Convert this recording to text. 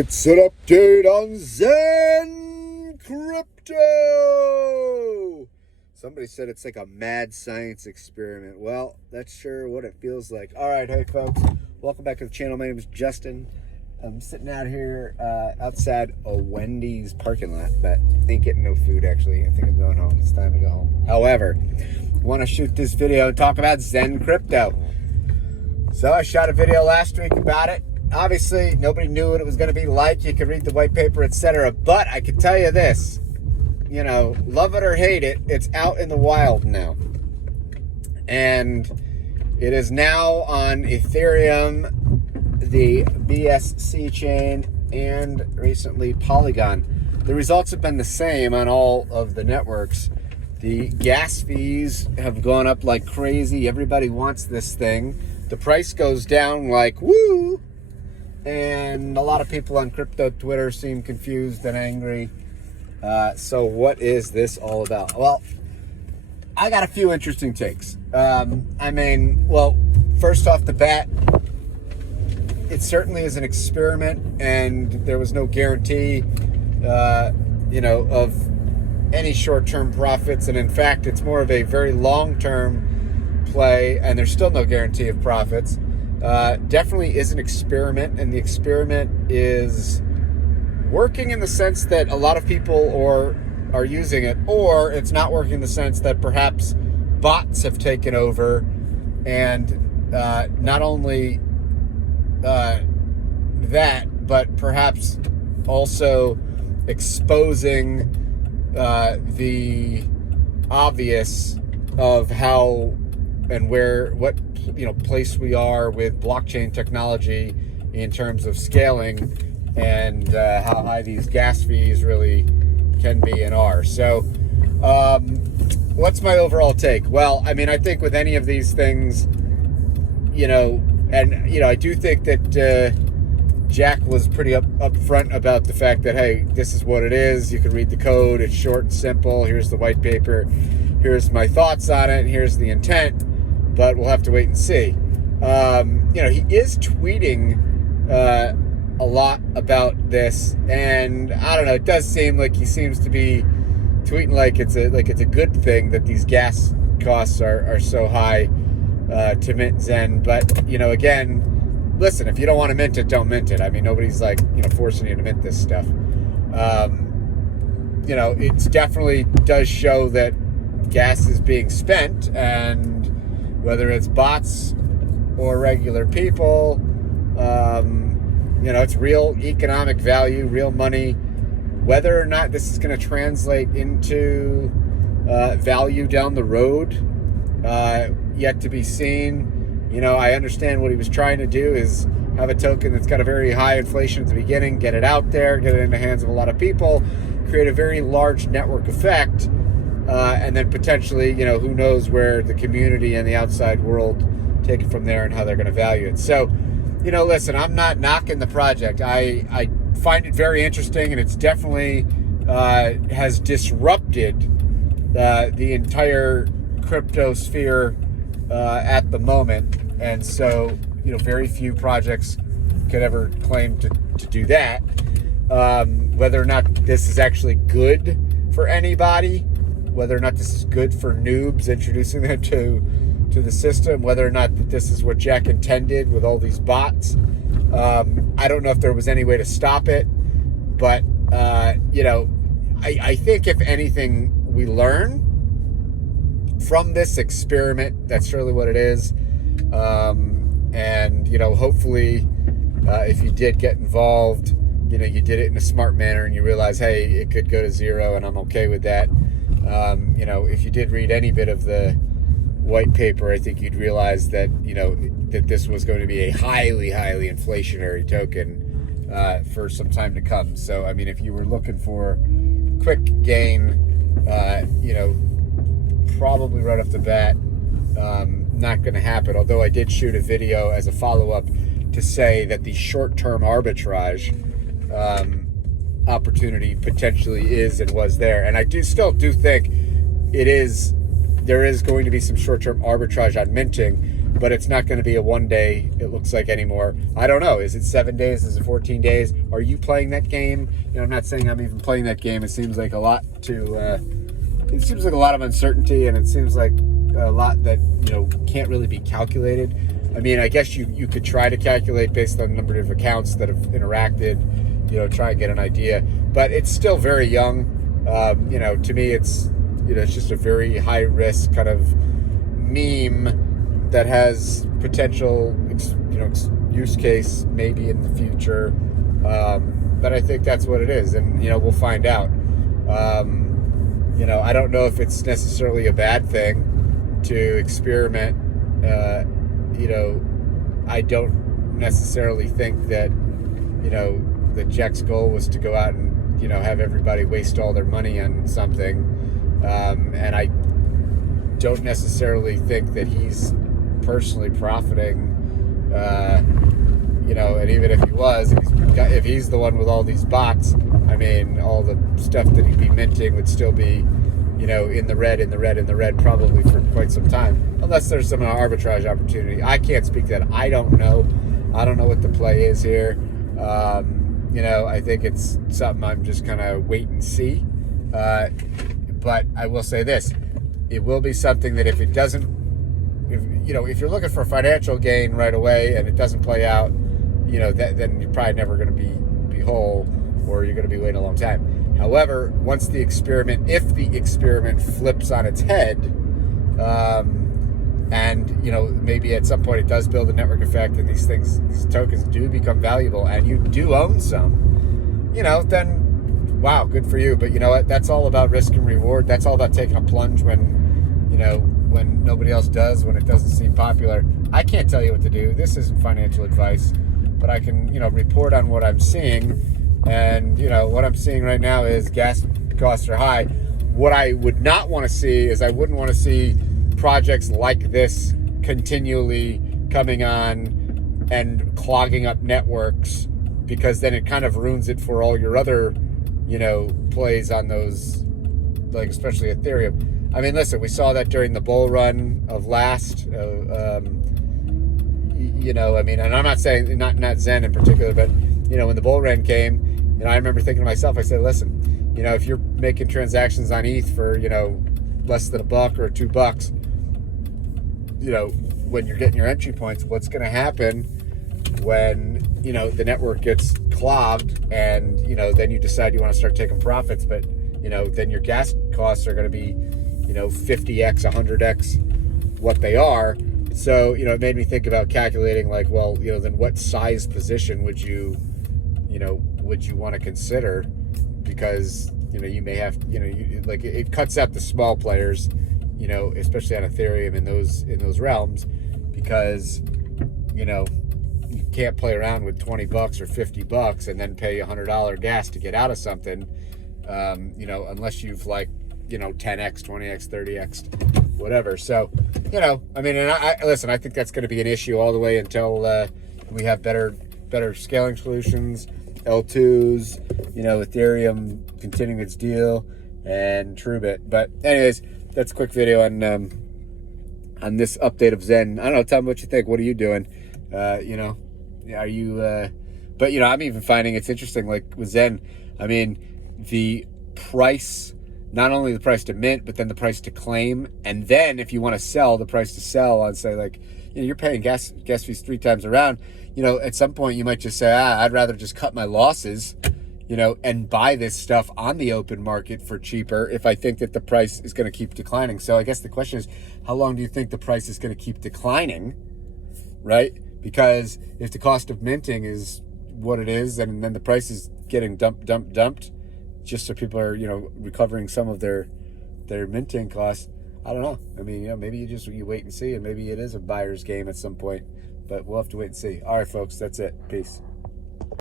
It's an update on Zen Crypto. Somebody said it's like a mad science experiment. Well, that's sure what it feels like. All right, hey folks, welcome back to the channel. My name is Justin. I'm sitting out here outside a Wendy's parking lot, but ain't getting no food actually. I think I'm going home. It's time to go home. However, I want to shoot this video and talk about Zen Crypto. So I shot a video last week about it. Obviously, nobody knew what it was going to be like. You could read the white paper, etc. But I can tell you this, you know, love it or hate it, it's out in the wild now. And it is now on Ethereum, the BSC chain, and recently Polygon. The results have been the same on all of the networks. The gas fees have gone up like crazy. Everybody wants this thing. The price goes down like woo. And a lot of people on crypto Twitter seem confused and angry. So what is this all about? Well, I got a few interesting takes. Well, first off the bat, it certainly is an experiment, and there was no guarantee, of any short-term profits. And in fact, it's more of a very long-term play, and there's still no guarantee of profits. Definitely is an experiment, and the experiment is working in the sense that a lot of people are using it, or it's not working in the sense that perhaps bots have taken over, and not only that, but perhaps also exposing the obvious of how and what place we are with blockchain technology in terms of scaling, and how high these gas fees really can be and are. So what's my overall take? Well, I mean, I think with any of these things, I do think that Jack was pretty upfront about the fact that, hey, this is what it is. You can read the code. It's short and simple. Here's the white paper. Here's my thoughts on it. Here's the intent. But we'll have to wait and see. He is tweeting a lot about this, and I don't know. It does seem like he seems to be tweeting like it's a good thing that these gas costs are so high to mint Zen. But again, listen, if you don't want to mint it, don't mint it. I mean, nobody's forcing you to mint this stuff. It definitely does show that gas is being spent, and whether it's bots or regular people, it's real economic value, real money. Whether or not this is going to translate into value down the road, yet to be seen. I understand what he was trying to do is have a token that's got a very high inflation at the beginning, get it out there, get it in the hands of a lot of people, create a very large network effect. And then potentially, who knows where the community and the outside world take it from there and how they're going to value it. So, listen, I'm not knocking the project. I find it very interesting, and it's definitely has disrupted the entire crypto sphere at the moment. And so, very few projects could ever claim to do that. Whether or not this is actually good for anybody, whether or not this is good for noobs, introducing them to the system, whether or not this is what Jack intended with all these bots. I don't know if there was any way to stop it, but, I think if anything, we learn from this experiment. That's surely what it is. Hopefully, if you did get involved, you did it in a smart manner, and you realize, hey, it could go to zero, and I'm okay with that. If you did read any bit of the white paper, I think you'd realize that, that this was going to be a highly, highly inflationary token for some time to come. So, I mean, if you were looking for quick gain, probably right off the bat, not going to happen. Although I did shoot a video as a follow-up to say that the short-term arbitrage opportunity potentially is and was there, and I still do think there is going to be some short-term arbitrage on minting. but it's not going to be a one day, it looks like, anymore. I don't know. Is it 7 days? Is it 14 days? Are you playing that game? I'm not saying I'm even playing that game. It seems like a lot it seems like a lot of uncertainty, and it seems like a lot that, can't really be calculated. I mean, I guess you could try to calculate based on the number of accounts that have interacted, try and get an idea, but it's still very young. To me, it's just a very high risk kind of meme that has potential, use case maybe in the future. But I think that's what it is, and we'll find out. I don't know if it's necessarily a bad thing to experiment. I don't necessarily think that that Jack's goal was to go out and have everybody waste all their money on something, and I don't necessarily think that he's personally profiting. And even if he was, if he's the one with all these bots, I mean, all the stuff that he'd be minting would still be, in the red, probably for quite some time, unless there's some arbitrage opportunity. I can't speak to that. I don't know what the play is here. I think it's something I'm just kind of wait and see. But I will say this: it will be something that if it doesn't, if you're looking for financial gain right away and it doesn't play out, then you're probably never going to be whole, or you're going to be waiting a long time. However, once if the experiment flips on its head, and maybe at some point it does build a network effect, and these tokens do become valuable, and you do own some, then wow, good for you. But you know what? That's all about risk and reward. That's all about taking a plunge when nobody else does, when it doesn't seem popular. I can't tell you what to do. This isn't financial advice, but I can report on what I'm seeing. And what I'm seeing right now is gas costs are high. What I would not want to see is, I wouldn't want to see projects like this continually coming on and clogging up networks, because then it kind of ruins it for all your other plays on those, like especially Ethereum. I mean, listen, we saw that during the bull run of last, I mean, and I'm not saying not Zen in particular, but when the bull run came, I remember thinking to myself, I said, listen, if you're making transactions on ETH for less than $1 or $2, when you're getting your entry points, what's going to happen when the network gets clogged, and then you decide you want to start taking profits, but then your gas costs are going to be 50x, 100x what they are. So it made me think about calculating, like, well, then what size position would you want to consider? Because you may have it cuts out the small players, especially on Ethereum in those realms, because you can't play around with $20 or $50 and then pay $100 gas to get out of something, unless you've 10x, 20x, 30x, whatever. So I mean, and I listen, I think that's going to be an issue all the way until we have better scaling solutions, L2s, Ethereum continuing its deal, and TRUEBIT. But anyways, that's a quick video on this update of Zen. I don't know, tell me what you think. What are you doing? Are you but I'm even finding it's interesting, like with Zen, I mean, the price, not only the price to mint, but then the price to claim, and then if you want to sell, the price to sell on, say, like, you're paying gas fees 3 times around. At some point you might just say, I'd rather just cut my losses, and buy this stuff on the open market for cheaper if I think that the price is going to keep declining. So I guess the question is, how long do you think the price is going to keep declining, right? Because if the cost of minting is what it is, and then the price is getting dumped, just so people are, recovering some of their minting costs, I don't know. I mean, maybe you wait and see, and maybe it is a buyer's game at some point, but we'll have to wait and see. All right, folks, that's it. Peace.